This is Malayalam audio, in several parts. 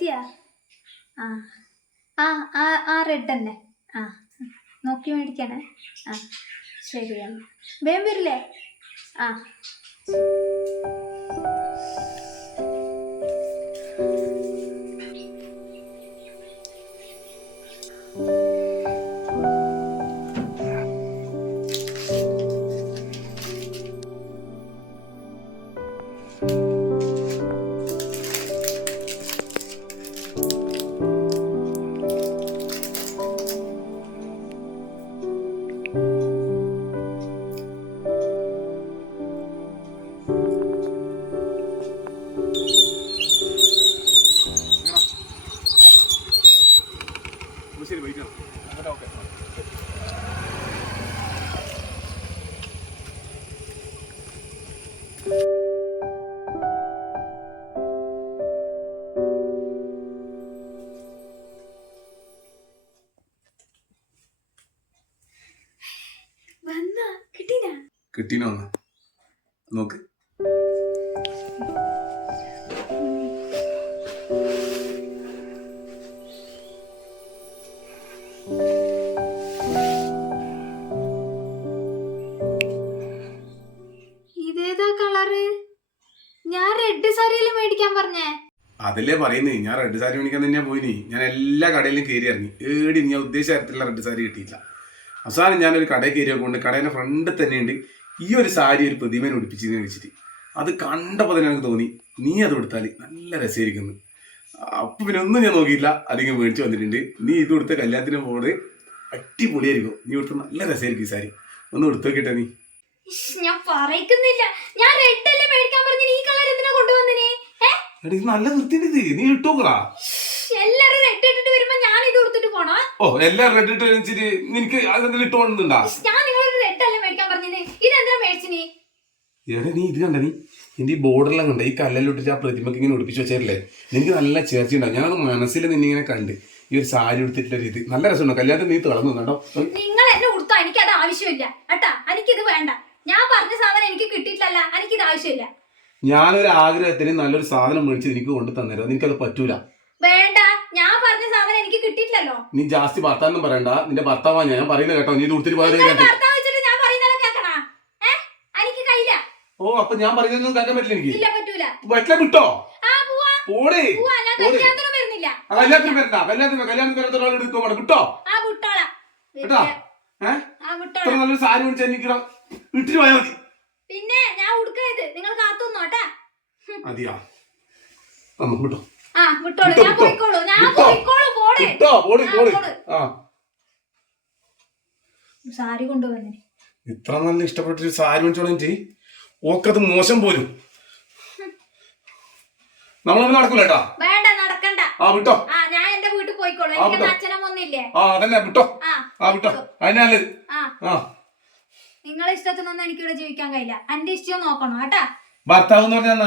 എത്തിയാ? ആ ആ ആ ആ റെഡ് തന്നെ. ആ നോക്കി മേടിക്കണേ. ആ ശരിയാണ്. വേഗം വരില്ലേ? ആ ശരി വെയിറ്റ് ചെയ്യണം. അങ്ങനെ ഓക്കെ. കിട്ടീനോ നോക്ക്. ഇതേതാ കളറ്? ഞാൻ റെഡ് സാരിയല്ലേ മേടിക്കാൻ പറഞ്ഞേ. അതല്ലേ പറയുന്നേ, ഞാൻ റെഡ് സാരി മേടിക്കാൻ തന്നെയാ പോയിനി. ഞാൻ എല്ലാ കടയിലും കയറി ഇറങ്ങി. ഏടി ഞാൻ ഉദ്ദേശിച്ച തരത്തിലുള്ള റെഡ് സാരി കിട്ടിയില്ല. അവസാനം ഞാനൊരു കടയിൽ കയറിയ കൊണ്ട് കടയുടെ ഫ്രണ്ടിൽ തന്നെയുണ്ട് ഈ ഒരു സാരി ഒരു പ്രതിമേനെ ഉടുപ്പിച്ചെന്ന് വെച്ചിട്ട്. അത് കണ്ടപ്പോൾ തന്നെ എനിക്ക് തോന്നി നീ അത് കൊടുത്താൽ നല്ല രസമായിരിക്കുന്നു. അപ്പം പിന്നെ ഒന്നും ഞാൻ നോക്കിയില്ല, അധികം മേടിച്ച് വന്നിട്ടുണ്ട്. നീ ഇത് കൊടുത്ത കല്യാണത്തിന് പോട് അടിപൊളിയായിരിക്കും. നീ കൊടുത്ത നല്ല രസമായിരിക്കും ഈ സാരി. ഒന്ന് കൊടുത്തു നോക്കിട്ടെ നീ. ഞാൻ പറയിക്കുന്നില്ല. ഞാൻ റെഡ് അല്ലേ മേടിക്കാൻ പറഞ്ഞു. ഈ കളർ എന്തിനാ കൊണ്ടുവന്നിനി? ഇത് നല്ല നിർത്തിയിട്ട് നീ ഇട്ടോക്കടാ. എല്ലാരും റെഡ് ഇട്ടിട്ട് വരുമ്പോ ഞാൻ ഇത് കൊടുത്തിട്ട് പോണോ? ഓ എല്ലാം റെഡ് ഇട്ട് വെച്ചിട്ട് നിനക്ക് അതെന്തെങ്കിലും ഇട്ട് പോകണമെന്നുണ്ടാ? ഞാൻ നിങ്ങളൊരു റെഡ് അല്ലേ മേടിക്കാൻ പറഞ്ഞത്. ഇതെന്തിനാ മേടിച്ചിനി? ഏറെ നീ ഇത് കണ്ട, നീ നിന്റെ ഈ ബോർഡറെല്ലാം കണ്ട ഈ കല്ലെല്ലാം ആ പ്രതിമക്ക് ഇങ്ങനെ ഒടിപ്പിച്ച് വെച്ചല്ലേ, നിനക്ക് നല്ല ചേർച്ച ഉണ്ടാവും. ഞാനത് മനസ്സിൽ നിന്നിങ്ങനെ കണ്ട് ഈ ഒരു സാരി എടുത്തിട്ടുള്ള ഇത് നല്ല രസമുണ്ടോ. കല്യാണത്തിന് നീ തിളങ്ങുന്നു കേട്ടോ. നിങ്ങൾ എന്നെ കൊടുത്തോ, എനിക്കത് ആവശ്യമില്ല കേട്ടാ. എനിക്കിത് വേണ്ട. ഞാൻ പറഞ്ഞ സാധനം എനിക്ക് കിട്ടിയിട്ടില്ല. എനിക്കിത് ആവശ്യമില്ല. ഞാനൊരു ആഗ്രഹത്തിന് നല്ലൊരു സാധനം മേടിച്ച് എനിക്ക് കൊണ്ടു തന്നേരോ. നിനക്കത് പറ്റൂല. വേണ്ട, ഞാൻ പറഞ്ഞ സാധനം എനിക്ക് കിട്ടിയിട്ടില്ലല്ലോ. നീ ജാസ്തി ഭർത്താവൊന്നും പറയണ്ട. നിന്റെ ഭർത്താവാ ഞാൻ പറയുന്നത് കേട്ടോ. നീ ഇത് കൊടുത്തിട്ട് പോയത്. ഓ അപ്പൊ ഞാൻ പറയുന്നതൊന്നും കേൾക്കാൻ പറ്റില്ല എനിക്ക്. പറ്റില്ല, വിട്ടോ. പോടേ കല്യാണത്തിന് വരണ്ട. കല്യാണത്തിന് വരാത്ത ഒരാൾ എടുക്കോ വിട്ടോ കേട്ടോ. ഇത്ര നല്ലൊരു സാരി മേടിച്ചാൽ എനിക്ക് വീട്ടിൽ പോയാൽ മതി. പിന്നെ ഞാൻ ഉടുക്കരുത്, നിങ്ങൾ കാത്തുന്നോട്ടാ. മതിയാ, വിട്ടോ. സാരി കൊണ്ടുവന്നേ. ഇത്ര നല്ല ഇഷ്ടപ്പെട്ടൊരു സാരി മേടിച്ചോളാം ചെയ്. ഓക്കത് മോശം പോലും. നമ്മളൊന്നും നടക്കൂല കേട്ടാ. വേണ്ട, നടക്കണ്ട. ആ വിട്ടോ. ഞാൻ എന്റെ വീട്ടിൽ പോയിക്കോളൂ. എനിക്ക് അച്ഛനമ്മൊന്നില്ലേ. ആ അതന്നെ വിട്ടോ. വിട്ടോ. അതിനല്ലേ നിങ്ങളെ ഇഷ്ടത്തിനൊന്നും എനിക്കിവിടെ ജീവിക്കാൻ കഴിയില്ല. എന്റെ ഇഷ്ടം നോക്കണം കേട്ടാ. ഭർത്താവ് എന്ന് പറഞ്ഞാൽ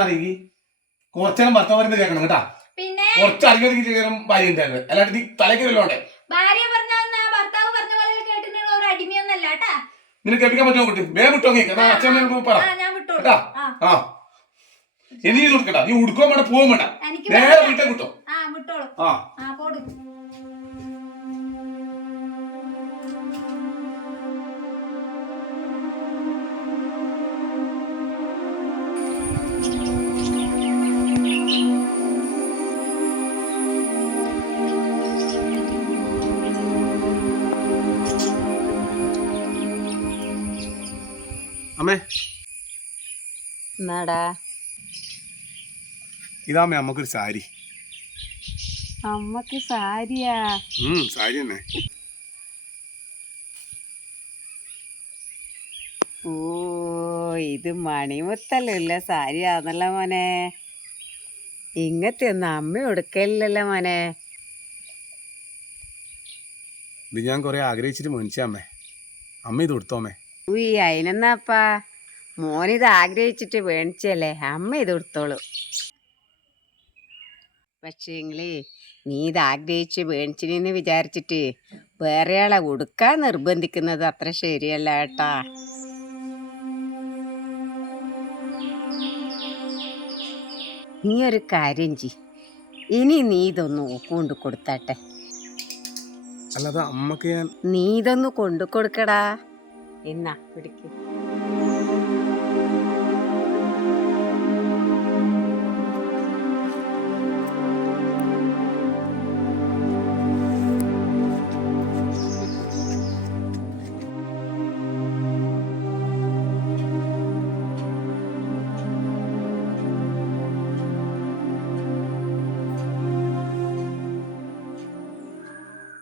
കുറച്ചേരം ഭർത്താവ് പറയുന്നത് കേൾക്കണം കേട്ടാ. പിന്നെ കുറച്ച് അധികം ഭാര്യ ഉണ്ടായിരുന്നു. അല്ലാണ്ട് നീ തലക്കേറില്ലോട്ടെ. ഭാര്യ പറഞ്ഞാൽ ഭർത്താവ് പറഞ്ഞ പോലെ കേട്ടിട്ടുള്ള ഒരു അടിമയൊന്നല്ല കേട്ടാ. നിനക്ക് കേൾപ്പിക്കാൻ പറ്റുമോ കുട്ടി? വേഗം വിട്ടോ. നീ അച്ഛൻ പറ കേട്ടാ. ഇനി ഇത് കൊടുക്കണ്ട. നീ ഉടുക്കോ വേണ്ട, പോവാൻ വേണ്ട. നേരെ വീട്ടിൽ വിട്ടോ. അമ്മേ എന്നാടാ? ഇതാമ്മേ അമ്മക്കൊരു സാരി. അമ്മക്ക് സാരിയാ? സാരി തന്നെ. ഓ ഇത് മണിമുത്തലുള്ള സാരിയാന്നല്ലോ മോനെ. ഇങ്ങത്തെ ഒന്നും അമ്മ ഉടുക്കലില്ലല്ലോ മോനെ. ഇത് ഞാൻ കൊറേ ആഗ്രഹിച്ചിട്ട് മേടിച്ച അമ്മേ. അമ്മ ഇത് കൊടുത്തോമ്മേ. അതിനെന്നാപ്പാ മോനിത് ആഗ്രഹിച്ചിട്ട് മേടിച്ചല്ലേ. അമ്മ ഇത് കൊടുത്തോളൂ. പക്ഷേങ്കില് നീ ഇത് ആഗ്രഹിച്ച് മേടിച്ചിനെന്ന് വിചാരിച്ചിട്ട് വേറെ ആളെ ഉടുക്കാൻ നിർബന്ധിക്കുന്നത് അത്ര ശരിയല്ല കേട്ടാ. നീ ഒരു കാര്യം ചെയ്, ഇനി നീ ഇതൊന്ന് കൊണ്ട് കൊടുത്താട്ടെ. അല്ലാതെ അമ്മക്ക് ഞാൻ നീ ഇതൊന്ന് കൊണ്ടു കൊടുക്കടാ. എന്നാ പിടിക്ക്.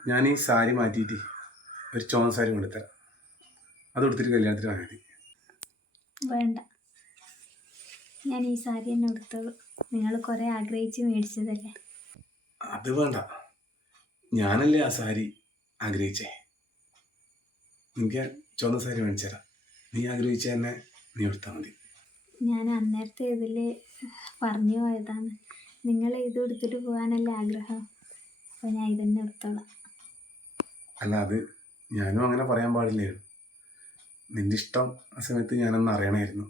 ഞാൻ ഈ സാരി മാറ്റിയിട്ട് ഒരു ചുവന്ന സാരി കൊണ്ടുതരാം. അത് കൊടുത്തിട്ട് കല്യാണത്തിന് വാങ്ങാൻ മതി. വേണ്ട, ഞാൻ ഈ സാരി തന്നെ എടുത്തോളൂ. നിങ്ങൾ കുറേ ആഗ്രഹിച്ച് മേടിച്ചതല്ലേ. അത് വേണ്ട, ഞാനല്ലേ ആ സാരി ആഗ്രഹിച്ചേ. എനിക്ക് ചുവന്ന സാരി മേടിച്ചു തരാം. നീ ആഗ്രഹിച്ച തന്നെ നീ എടുത്താൽ മതി. ഞാൻ അന്നേരത്തെ ഇതിൽ പറഞ്ഞു പോയതാണ്. നിങ്ങൾ ഇത് എടുത്തിട്ട് പോകാനല്ലേ ആഗ്രഹം. അപ്പോൾ ഞാൻ ഇതന്നെ എടുത്തോളാം. അല്ല, അത് ഞാനും അങ്ങനെ പറയാൻ പാടില്ലായിരുന്നു. നിൻ്റെ ഇഷ്ടം ആ സമയത്ത് ഞാനൊന്ന് അറിയണമായിരുന്നു.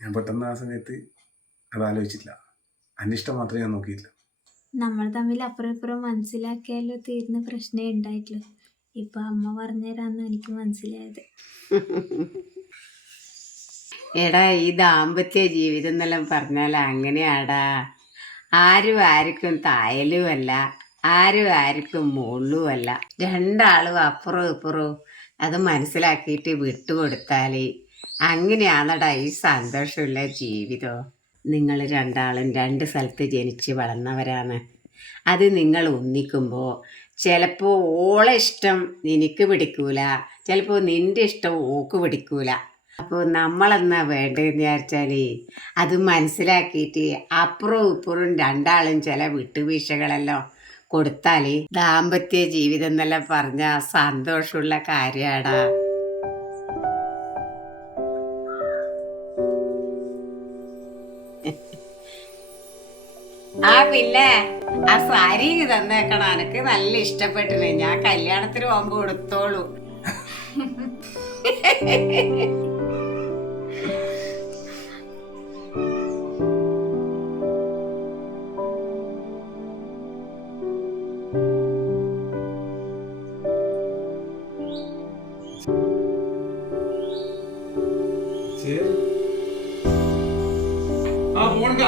ഞാൻ പെട്ടെന്ന് ആ സമയത്ത് അത് ആലോചിച്ചില്ല. എൻ്റെ ഇഷ്ടം മാത്രമേ ഞാൻ നോക്കിയില്ല. നമ്മൾ തമ്മിൽ അപ്പുറം ഇപ്പുറം മനസ്സിലാക്കിയാലോ തീർന്ന പ്രശ്നമേ ഉണ്ടായിട്ടുള്ളൂ. ഇപ്പം അമ്മ പറഞ്ഞുതരാമെന്ന് എനിക്ക് മനസ്സിലായത്. എടാ, ഈ ദാമ്പത്യ ജീവിതം എന്നെല്ലാം പറഞ്ഞാൽ അങ്ങനെയാടാ. ആരും ആർക്കും തായലുമല്ല, ആരും ആർക്കും മുള്ളുമല്ല. രണ്ടാളും അപ്പുറവും ഇപ്പുറവും അത് മനസ്സിലാക്കിയിട്ട് വിട്ടുകൊടുത്താൽ അങ്ങനെയാണടാ ഈ സന്തോഷമുള്ള ജീവിതം. നിങ്ങൾ രണ്ടാളും രണ്ട് സ്ഥലത്ത് ജനിച്ച് വളർന്നവരാണ്. അത് നിങ്ങൾ ഒന്നിക്കുമ്പോൾ ചിലപ്പോൾ ഓളെ ഇഷ്ടം നിനക്ക് പിടിക്കൂല, ചിലപ്പോൾ നിൻ്റെ ഇഷ്ടം ഓക്ക് പിടിക്കൂല. അപ്പോൾ നമ്മളെന്നാ വേണ്ടതെന്ന് വിചാരിച്ചാൽ അത് മനസ്സിലാക്കിയിട്ട് അപ്പുറവും ഇപ്പുറവും രണ്ടാളും ചില വിട്ടുവീഴ്ചകളെല്ലാം കൊടുത്താൽ ദാമ്പത്യ ജീവിതം എന്നെല്ലാം പറഞ്ഞാൽ സന്തോഷമുള്ള കാര്യമാടാ. പിന്നെ ആ സാരി തന്നേക്കണം. എനിക്ക് നല്ല ഇഷ്ടപ്പെട്ടില്ലേ. ഞാൻ കല്യാണത്തിന് പോകുമ്പോ കൊടുത്തോളൂ. ആ, പോണ്ട.